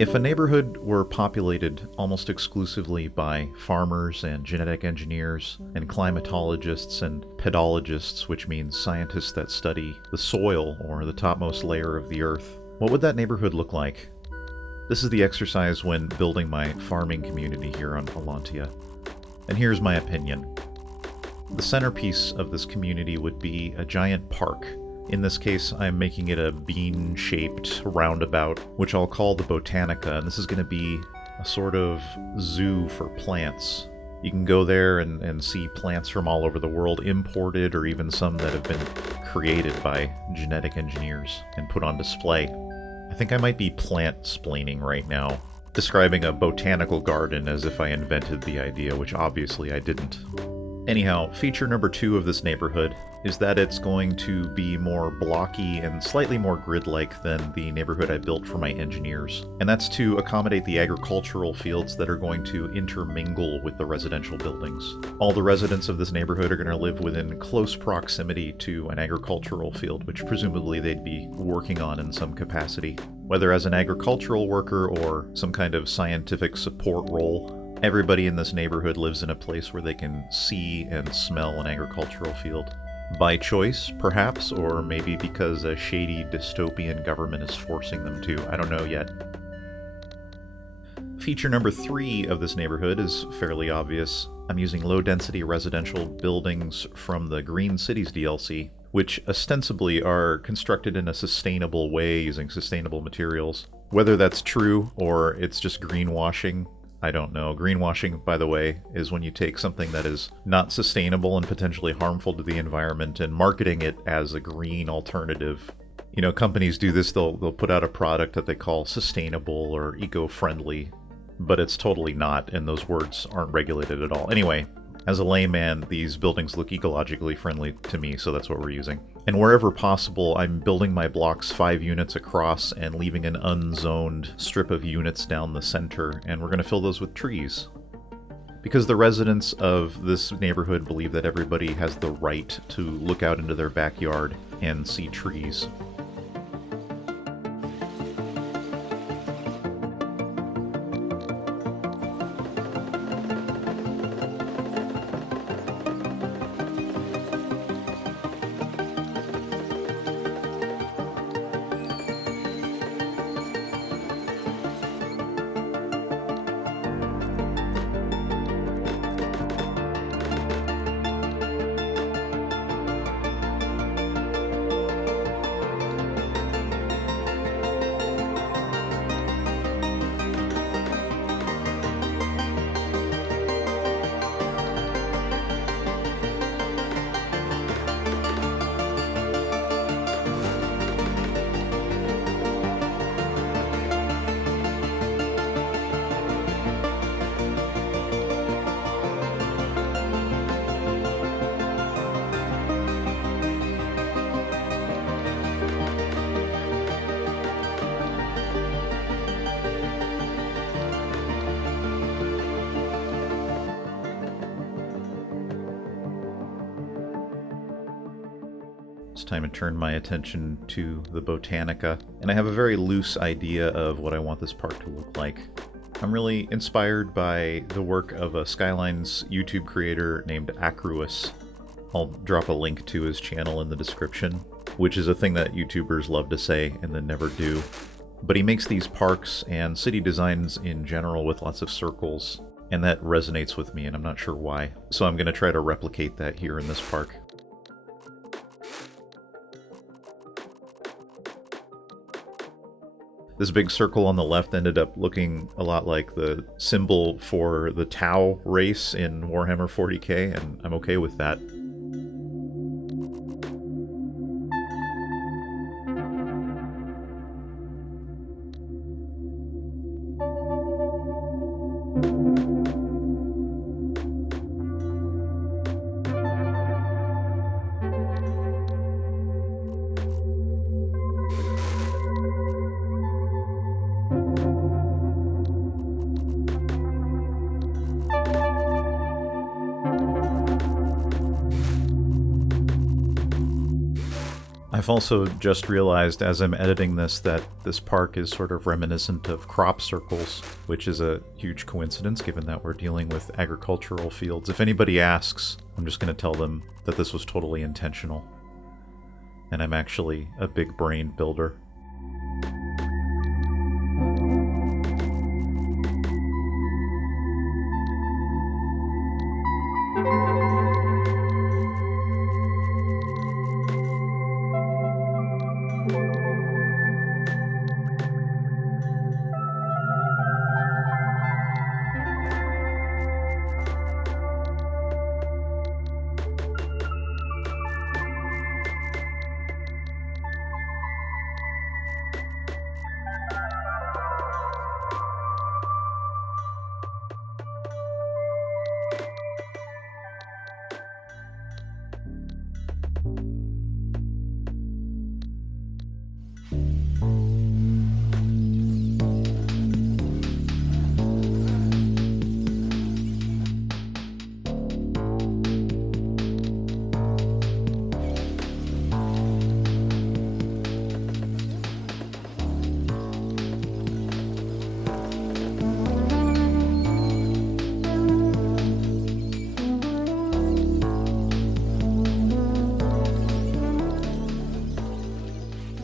If a neighborhood were populated almost exclusively by farmers and genetic engineers and climatologists and pedologists, which means scientists that study the soil or the topmost layer of the earth, what would that neighborhood look like? This is the exercise when building my farming community here on Allantia. And here's my opinion. The centerpiece of this community would be a giant park. In this case, I'm making it a bean-shaped roundabout, which I'll call the Botanica, and this is going to be a sort of zoo for plants. You can go there and see plants from all over the world, imported or even some that have been created by genetic engineers and put on display. I think I might be plant-splaining right now, describing a botanical garden as if I invented the idea, which obviously I didn't. Anyhow, feature number 2 of this neighborhood is that it's going to be more blocky and slightly more grid-like than the neighborhood I built for my engineers. And that's to accommodate the agricultural fields that are going to intermingle with the residential buildings. All the residents of this neighborhood are going to live within close proximity to an agricultural field, which presumably they'd be working on in some capacity. Whether as an agricultural worker or some kind of scientific support role, everybody in this neighborhood lives in a place where they can see and smell an agricultural field. By choice, perhaps, or maybe because a shady dystopian government is forcing them to. I don't know yet. Feature number 3 of this neighborhood is fairly obvious. I'm using low-density residential buildings from the Green Cities DLC, which ostensibly are constructed in a sustainable way using sustainable materials. Whether that's true or it's just greenwashing, I don't know. Greenwashing, by the way, is when you take something that is not sustainable and potentially harmful to the environment and marketing it as a green alternative. You know, companies do this, they'll put out a product that they call sustainable or eco-friendly, but it's totally not, and those words aren't regulated at all. Anyway, as a layman, these buildings look ecologically friendly to me, so that's what we're using. And wherever possible, I'm building my blocks 5 units across and leaving an unzoned strip of units down the center, and we're going to fill those with trees. Because the residents of this neighborhood believe that everybody has the right to look out into their backyard and see trees. It's time to turn my attention to the Botanica, and I have a very loose idea of what I want this park to look like. I'm really inspired by the work of a Skylines YouTube creator named Akruas. I'll drop a link to his channel in the description, which is a thing that YouTubers love to say and then never do. But he makes these parks and city designs in general with lots of circles, and that resonates with me, and I'm not sure why. So I'm going to try to replicate that here in this park. This big circle on the left ended up looking a lot like the symbol for the Tau race in Warhammer 40k, and I'm okay with that. I've also just realized as I'm editing this that this park is sort of reminiscent of crop circles, which is a huge coincidence given that we're dealing with agricultural fields. If anybody asks, I'm just going to tell them that this was totally intentional. And I'm actually a big brain builder.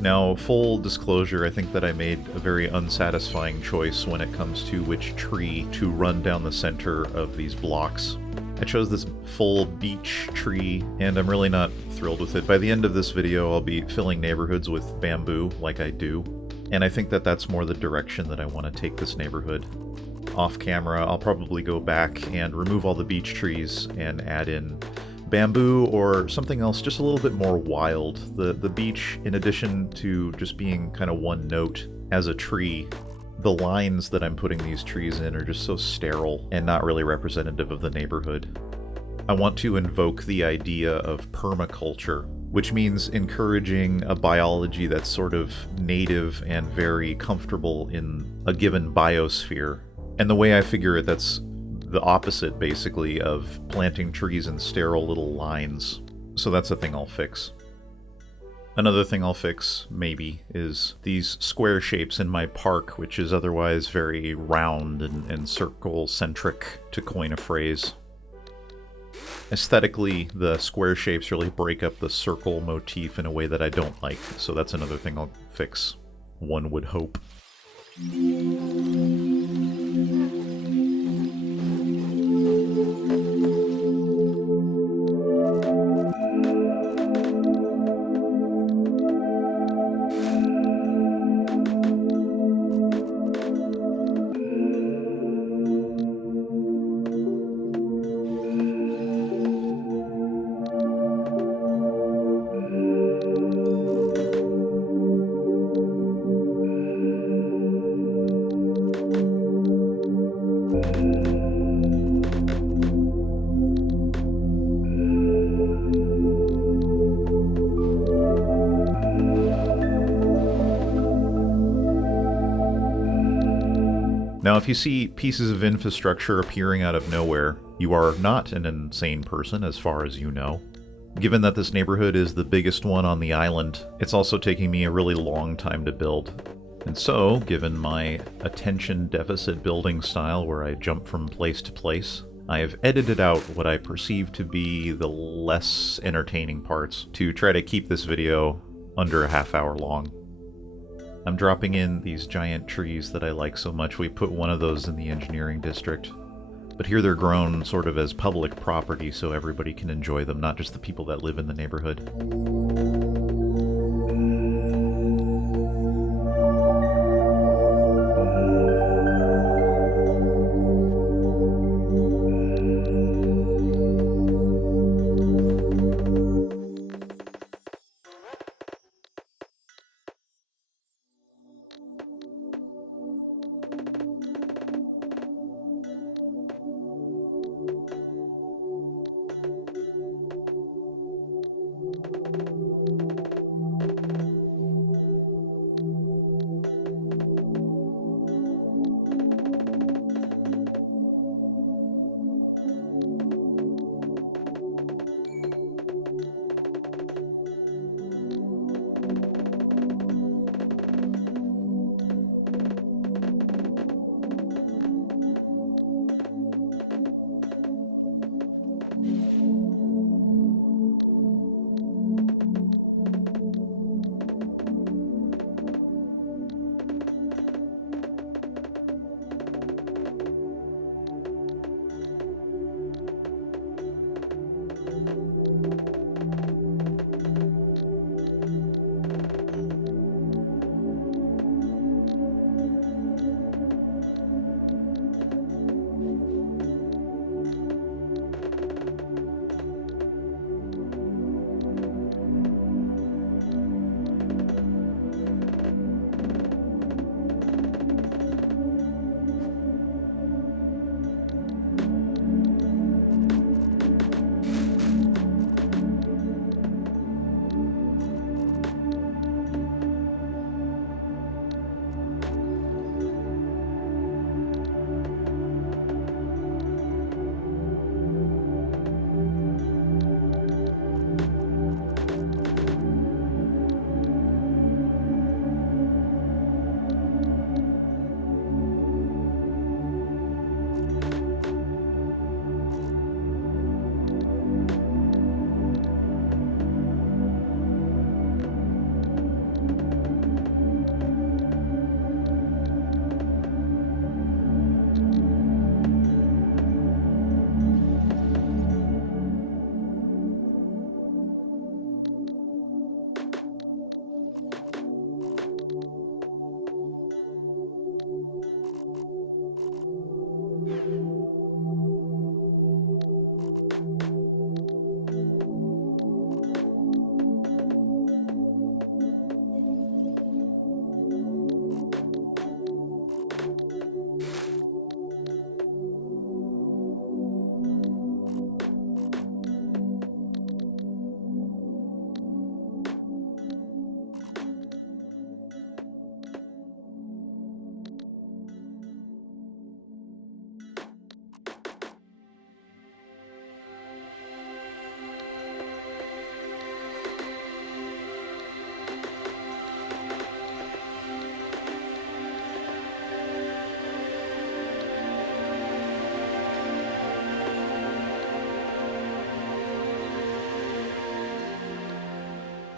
Now, full disclosure, I think that I made a very unsatisfying choice when it comes to which tree to run down the center of these blocks. I chose this full beech tree, and I'm really not thrilled with it. By the end of this video, I'll be filling neighborhoods with bamboo, like I do, and I think that that's more the direction that I want to take this neighborhood. Off camera, I'll probably go back and remove all the beech trees and add in bamboo or something else just a little bit more wild. The beech, in addition to just being kind of one note as a tree, the lines that I'm putting these trees in are just so sterile and not really representative of the neighborhood. I want to invoke the idea of permaculture, which means encouraging a biology that's sort of native and very comfortable in a given biosphere. And the way I figure it, that's the opposite, basically, of planting trees in sterile little lines. So that's a thing I'll fix. Another thing I'll fix, maybe, is these square shapes in my park, which is otherwise very round and circle-centric, to coin a phrase. Aesthetically, the square shapes really break up the circle motif in a way that I don't like, so that's another thing I'll fix, one would hope. Now, if you see pieces of infrastructure appearing out of nowhere, you are not an insane person as far as you know. Given that this neighborhood is the biggest one on the island, it's also taking me a really long time to build. And so, given my attention deficit building style where I jump from place to place, I have edited out what I perceive to be the less entertaining parts to try to keep this video under a half-hour long. I'm dropping in these giant trees that I like so much. We put one of those in the engineering district. But here they're grown sort of as public property so everybody can enjoy them, not just the people that live in the neighborhood.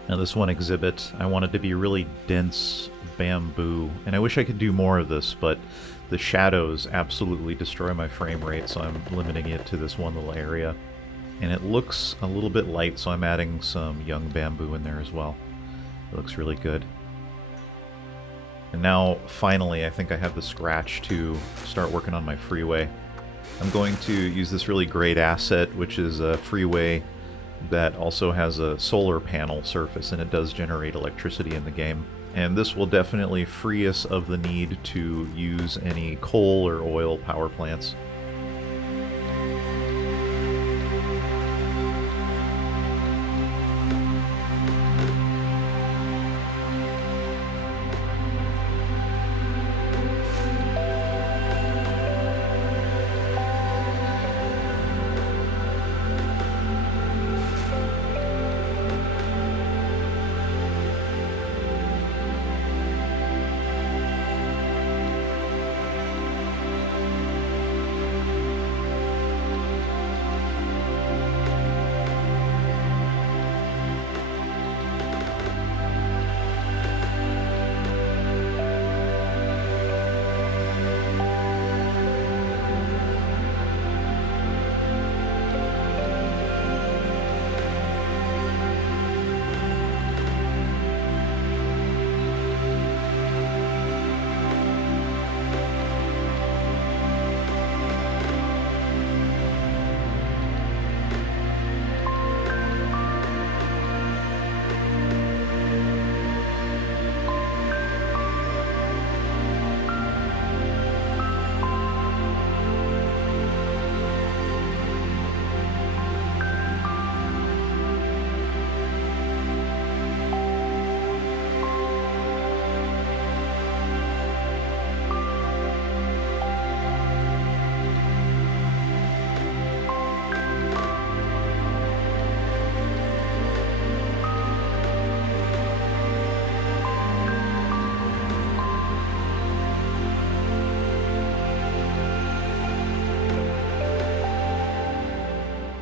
Now this one exhibit, I wanted to be really dense bamboo, and I wish I could do more of this, but the shadows absolutely destroy my frame rate, so I'm limiting it to this one little area. And it looks a little bit light, so I'm adding some young bamboo in there as well. It looks really good. And now, finally, I think I have the scratch to start working on my freeway. I'm going to use this really great asset, which is a freeway that also has a solar panel surface, and it does generate electricity in the game. And this will definitely free us of the need to use any coal or oil power plants.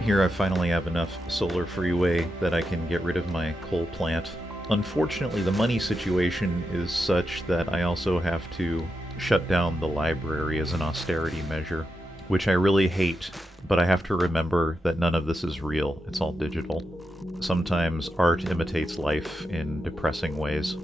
Here I finally have enough solar freeway that I can get rid of my coal plant. Unfortunately, the money situation is such that I also have to shut down the library as an austerity measure, which I really hate, but I have to remember that none of this is real. It's all digital. Sometimes art imitates life in depressing ways.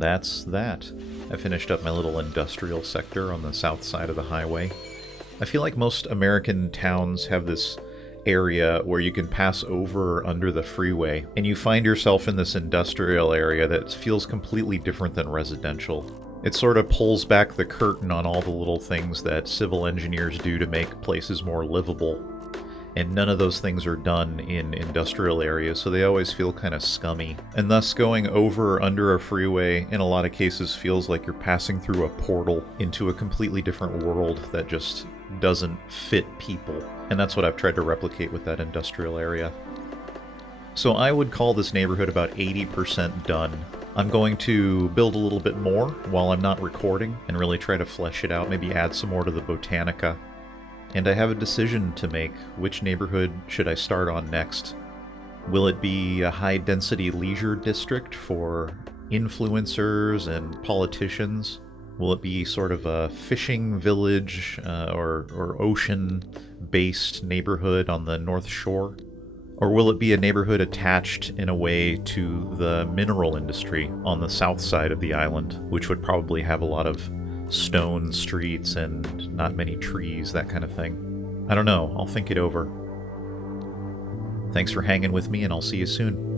And that's that. I finished up my little industrial sector on the south side of the highway. I feel like most American towns have this area where you can pass over or under the freeway, and you find yourself in this industrial area that feels completely different than residential. It sort of pulls back the curtain on all the little things that civil engineers do to make places more livable. And none of those things are done in industrial areas, so they always feel kind of scummy. And thus, going over or under a freeway in a lot of cases feels like you're passing through a portal into a completely different world that just doesn't fit people. And that's what I've tried to replicate with that industrial area. So I would call this neighborhood about 80% done. I'm going to build a little bit more while I'm not recording and really try to flesh it out, maybe add some more to the Botanica. And I have a decision to make. Which neighborhood should I start on next? Will it be a high-density leisure district for influencers and politicians? Will it be sort of a fishing village or ocean-based neighborhood on the North Shore? Or will it be a neighborhood attached in a way to the mineral industry on the south side of the island, which would probably have a lot of stone streets and not many trees, that kind of thing? I don't know. I'll think it over. Thanks for hanging with me, and I'll see you soon.